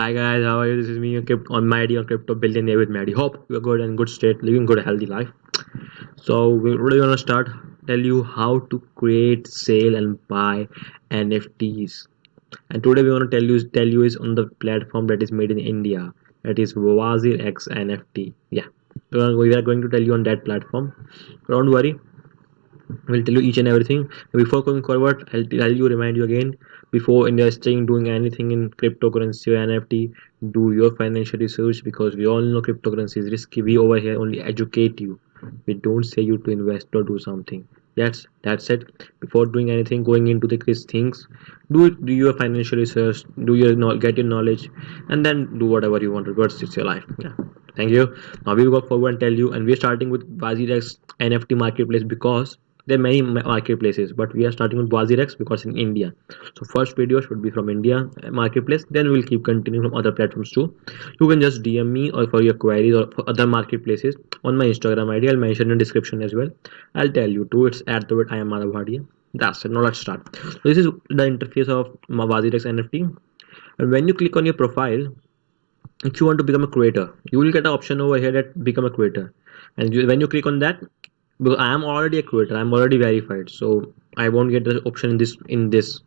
Hi guys, how are you? This is me on Mighty on Crypto Billionaire with Maddie. Hope you're good and good state, living good, healthy life. So we're really gonna start tell you how to create, sell, and buy NFTs. And today we want to tell you is on the platform that is made in India. That is WazirX NFT. Yeah, we are going to tell you on that platform. Don't worry, we'll tell you each and everything. Before going forward, I'll tell you, remind you again, before investing, doing anything in cryptocurrency or NFT, do your financial research because we all know cryptocurrency is risky. We over here only educate you. We don't say you to invest or do something. That's it. Before doing anything, going into these things, do your financial research, get your knowledge, and then do whatever you want to do. It's your life. Yeah. Thank you. Now we will go forward and tell you, and we're starting with WazirX NFT marketplace because there are many marketplaces, but we are starting with WazirX because in India. So first video should be from India marketplace. Then we'll keep continuing from other platforms too. You can just DM me or for your queries or for other marketplaces on my Instagram ID. I'll mention in the description as well. I'll tell you too. It's at the word I am Madhavadiya. That's it. Now let's start. So this is the interface of WazirX NFT. And when you click on your profile, if you want to become a creator, you will get an option over here that become a creator. And when you click on that, because I am already a creator, I'm already verified, so I won't get the option in this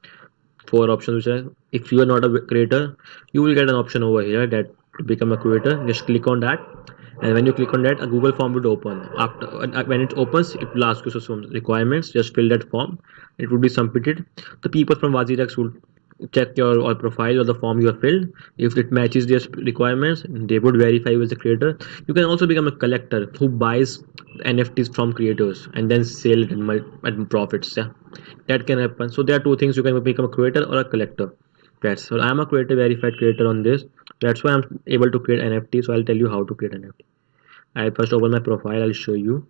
four options which are, if you are not a creator, you will get an option over here that to become a creator. Just click on that, and when you click on that, a Google form will open. After when it opens, it will ask you some requirements. Just fill that form, it will be submitted. The people from WazirX will check your or profile or the form you have filled. If it matches their requirements, they would verify you as a creator. You can also become a collector who buys NFTs from creators and then sell it at profits. Yeah, that can happen. So there are two things: you can become a creator or a collector. That's so I'm a creator, verified creator on this. That's why I'm able to create NFT. So I'll tell you how to create NFT. I first open my profile. I'll show you.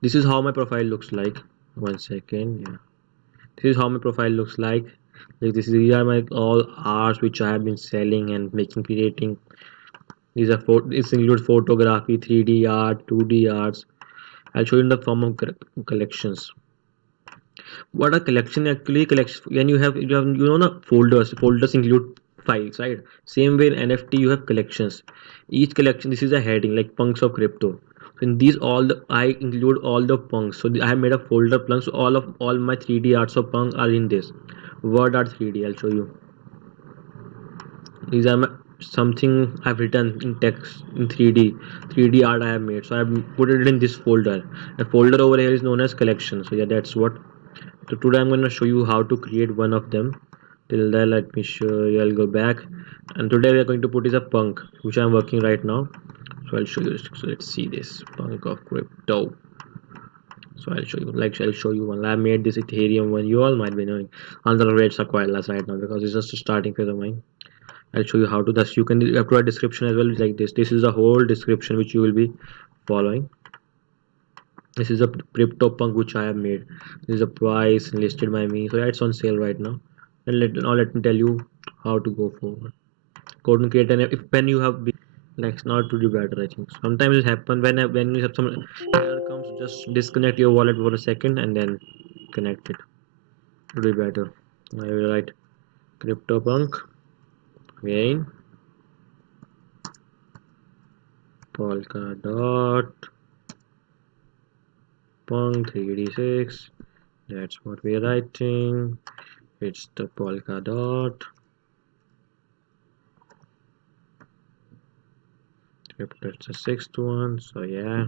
This is how my profile looks like. One second. Yeah, this is how my profile looks like. These are my all arts which I have been selling and making, creating. These are this includes photography, 3D art, 2D arts. I'll show you in the form of collections. What a collection actually collection, when you have folders include files, right? Same way in NFT you have collections. Each collection, this is a heading like punks of crypto. So in these I include all the punks. So I have made a folder punks. So all my 3D arts of punk are in this word art 3D. I'll show you. These are something I've written in text in 3D art I have made. So I've put it in this folder. The folder over here is known as collection. So yeah, that's what. So today I'm going to show you how to create one of them. Till then, let me show you. I'll go back, and today we are going to put is a punk which I'm working right now. So I'll show you. So let's see this punk of crypto. So I'll show you one. I made this Ethereum one. You all might be knowing. Another rates are quite less right now because it's just a starting phase of mine. I'll show you how to. Thus you can have to a description as well like this. This is the whole description which you will be following. This is a crypto punk which I have made. This is a price listed by me. So yeah, it's on sale right now. And let me tell you how to go forward. Go to create an if when you have like not to do better. I think sometimes it happens when you have some error comes. Just disconnect your wallet for a second and then connect it. To do better. I will write crypto punk again. Polka dot punk 3D6. That's what we're writing. It's the polka dot. That's the sixth one. So yeah,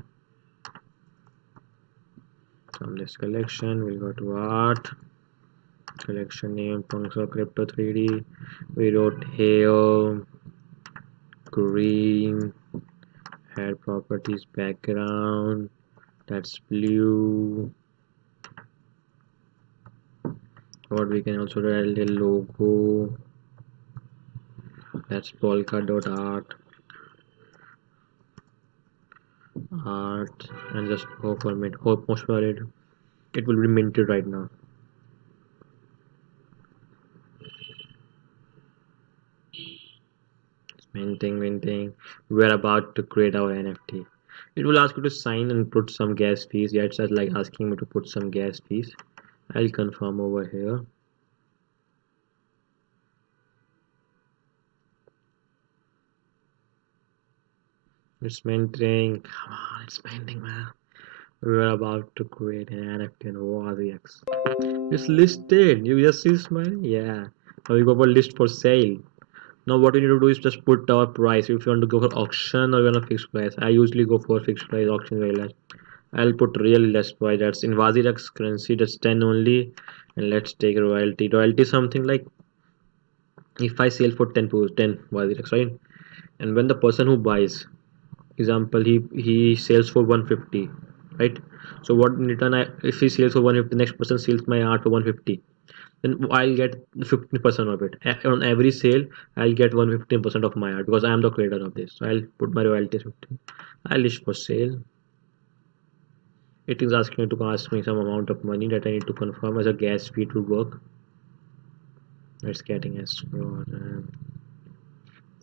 from this collection we'll go to art. Collection name punks of crypto 3D. We wrote here green. Head properties background. That's blue. What we can also write a logo. That's polka dot art, and just hope for mint. Hope most for it. It will be minted right now. Minting. We're about to create our NFT. It will ask you to sign and put some gas fees. Yeah, it's just like asking me to put some gas fees. I'll confirm over here. It's minting. Come on, it's minting, man. We're about to create an NFT on WazirX. It's listed. You just see smile? Yeah. Now we go for list for sale. Now what we need to do is just put our price. If you want to go for auction or you want a fixed price. I usually go for fixed price auction very less. I'll put really less price. That's in WazirX currency. That's 10 only. And let's take a royalty. Royalty is something like if I sell for 10 WazirX, right? And when the person who buys, example, he sells for 150, right? So what in return, if he sells for 150, next person sells my art for 150, then I'll get 50% of it. On every sale I'll get 115% of my art because I am the creator of this. So I'll put my royalties 15. I'll list for sale. It is asking me to ask me some amount of money that I need to confirm as a gas fee to work. It's getting a scroll.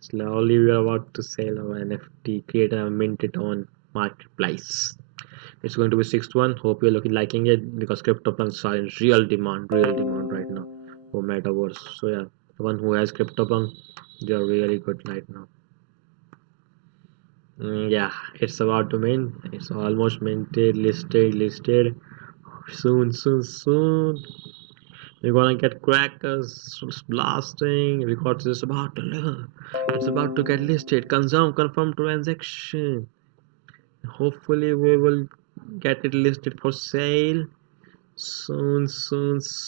Slowly we are about to sell our NFT, create and mint it on marketplace. It's going to be sixth one. Hope you're looking liking it because CryptoPunks are in real demand right now for metaverse. So yeah, the one who has CryptoPunk, they are really good right now. Yeah, it's about to mint. It's almost minted, listed. Soon. We're gonna get crackers blasting. Records is about to it's about to get listed. Confirm transaction. Hopefully we will get it listed for sale soon.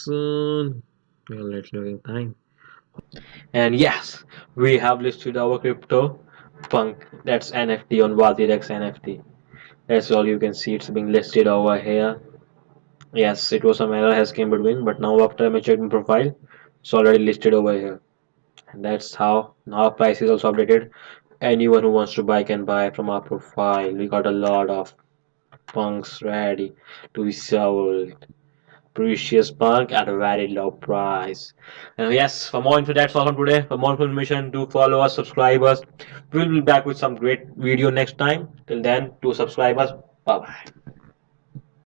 Well, let's looking time. And yes, we have listed our crypto punk. That's NFT on WazirX NFT. That's all you can see. It's being listed over here. Yes, it was some error has came between, but now after I checked my profile, it's already listed over here. And that's how now price is also updated. Anyone who wants to buy can buy from our profile. We got a lot of punks ready to be sold. Precious punk at a very low price. And yes, for more info, that's all from today. For more information, do follow us, subscribe us. We'll be back with some great video next time. Till then, do subscribe us. Bye bye.